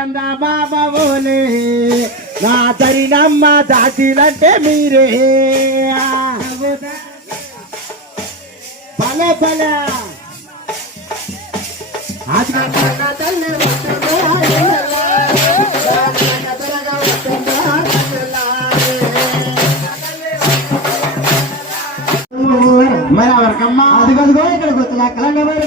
చందమామ ఓలే. నా తరినమ్మ దాచిలంటే మీరే. భలే ఆదిగా తల్లి మరి ఎవరికమ్మా? ఇక్కడ గుర్తులు అక్కలన్న వరకు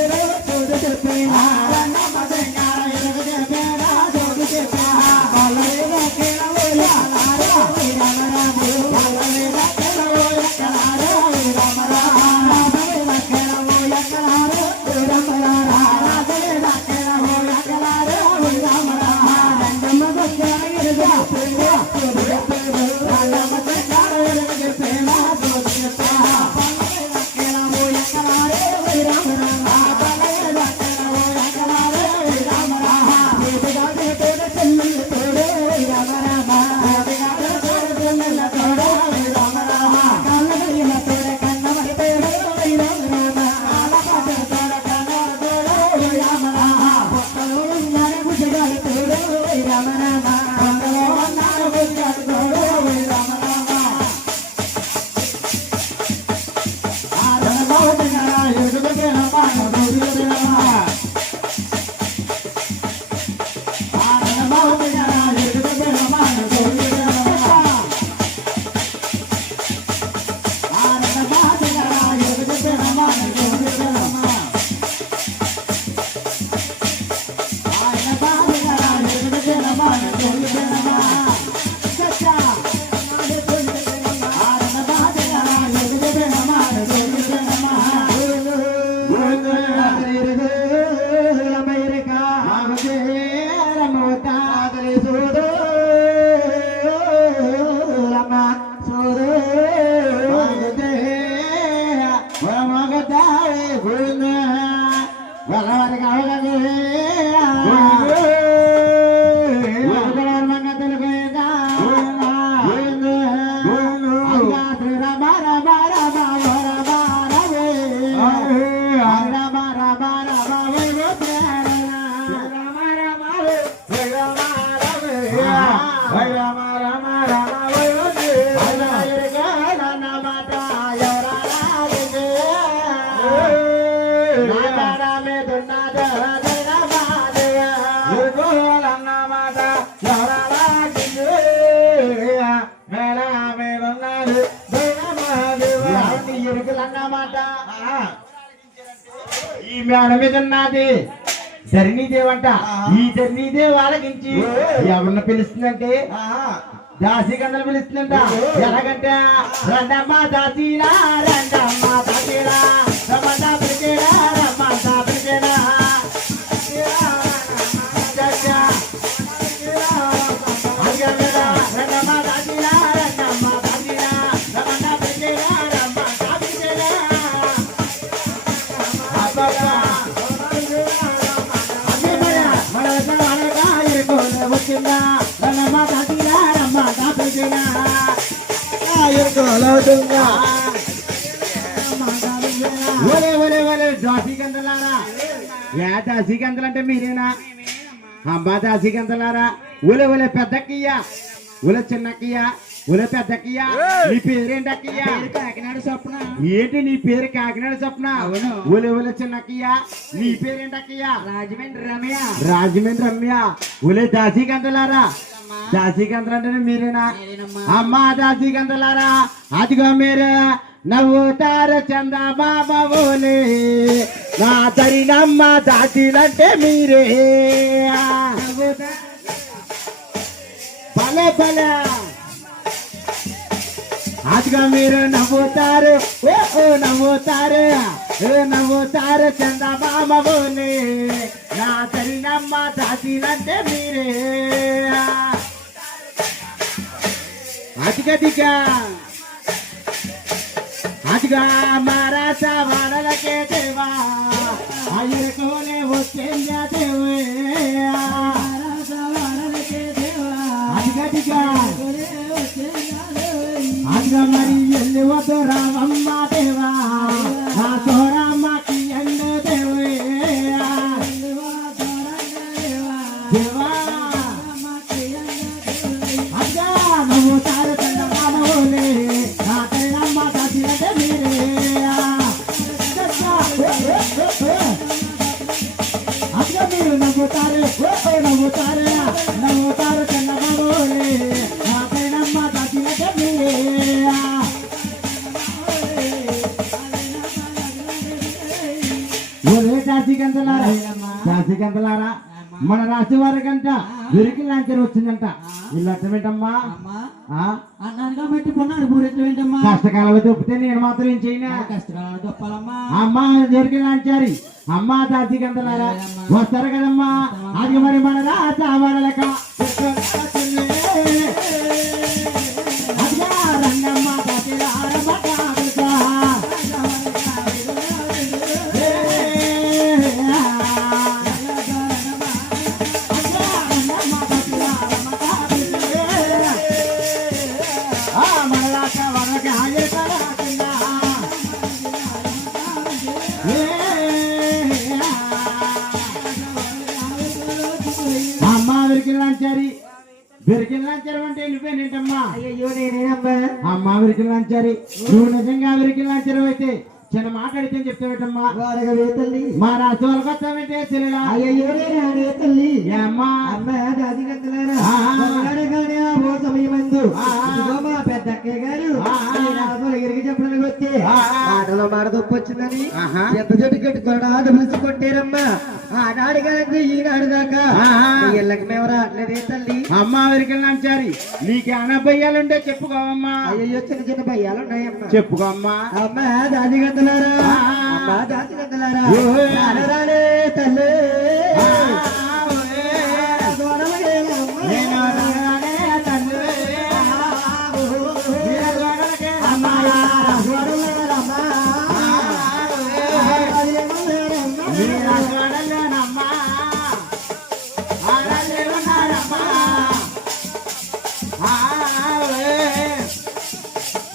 ఈ మేడ మీద ఉన్నది. ధరణీదేవంట ఈ ధరణీదేవి ఆలకించి. ఎవరిని పిలుస్తుందంటే? దాసి గంధలు పిలుస్తుందంట. ఎలాగంటే? రండమ్మ దాసీరా రండమ్మ దాసీరా అంటే మీరేనా? అమ్మా దాసిగంతలారా ఒలే ఒలే పెద్దక్కయ్యా ఒలే చిన్నక్కయ్యా ఒలే పెద్దక్కయ్యా నీ పేరేంటక్కయ్యా కాకినాడ స్వప్న ఏంటి నీ పేరు కాకినాడ చెప్పన. ఒలే ఒలే చిన్నక్కయ్యా నీ పేరేంటక్కయ్యా రాజమండ్రి రమయ్య రాజమండ్రి రమ్య. ఒలే దాసీగంతలారా దాసీగంతలు అంటే మీరేనా. అమ్మా దాసీగంతలారా అదిగో మీరు నవ్వుతారు చందమామ ఓలే. నా తరినమ్మ దాసీలంటే మీరే. భలే భలే. అదిగా మీరు నవ్వుతారు ఓ ఓ నవ్వుతారు ఓ నవ్వుతారు చందమామ ఓలే. నా తరినమ్మ దాసీలంటే మీరే. అదిగదిగా అదిగా మరాఠ వాడలకే దేవా. అయ్యకోనే వచ్చిందా దేవే. అదిగదిగా అదిగా మరి ఎల్లి వద్దు రామమ్మ ఒరే కాశీకంతలారా కాశీకంతలారా మన రాశి వారికంట విరికి లాంచర్ వచ్చిందంట. ఇల్లు అర్థమేంటమ్మా బూరెట్లు ఏంటమ్మా? కష్టకాలం దొప్పితే నేను మాత్రం ఏం చేయనా. కష్టకాలం తప్పాలమ్మా అమ్మా దొరికి లాంచారి అమ్మా వస్తారు కదమ్మా. అది మరి మన రాత మనలక నువ్వేనేంటమ్మా అయ్యో నేనేనమ్మా అమ్మ నువ్వు నిజంగా అయితే చిన్న మాట అడిగితే చెప్తావేటమ్మా? మా వస్తామంటే తెలియదా అయ్యో నేనే తల్లి. అమ్మా అమ్మ దాది గంటలారా మా గారు. ఆ. ఈ రాజుల గిరికి చెప్పడానికి వస్తే ఆ. మాటలో మాట తప్పు వచ్చిందని ఆహా. ఎంత చెట్టు కట్టుకోడా పిలిచి కొట్టారమ్మా ఆనాడు కాదు ఈనాడు దాకా. ఇళ్ళకి మేము రావట్లేదే తల్లి. అమ్మ నీకు చెప్పుకోవమ్మా. అయ్యో చిన్న చిన్న భయ్యాలు ఉన్నాయమ్మా చెప్పుకోమ్మా అమ్మ దాది ఆ. అమ్మ దాది రానే తల్లి.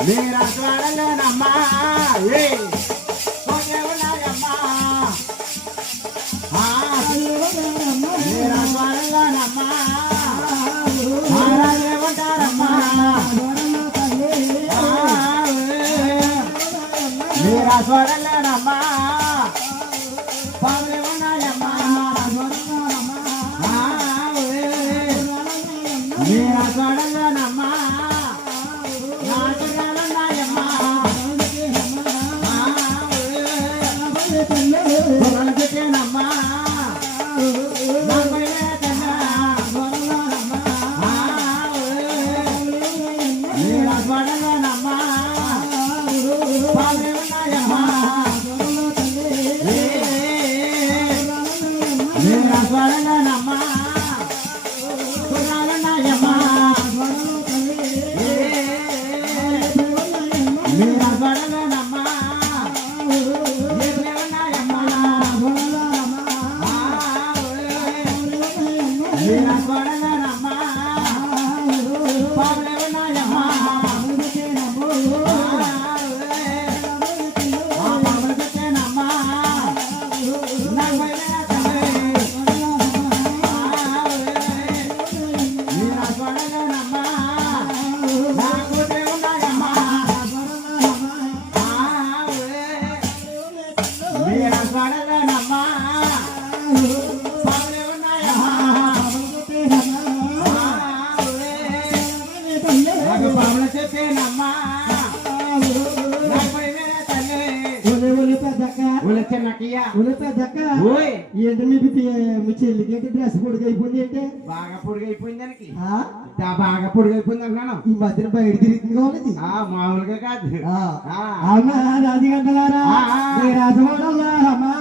మీరు గొడవలేనమ్మా. ఏయ్. కొంచెం ఓయ్. Amen. ఉలి చిన్నకియ్య. ఓయ్. ఏంటి మీకు మీ చెల్లికి ఏంటి డ్రెస్ పొడికి అయిపోయింది ఏంటి? బాగా పొడుగైపోయింది దానికి. బాగా పొడుగైపోయింది అంటున్నాను ఈ మధ్యన బయట తిరుగుతుంది కావాలి మామూలుగా కాదు. అమ్మా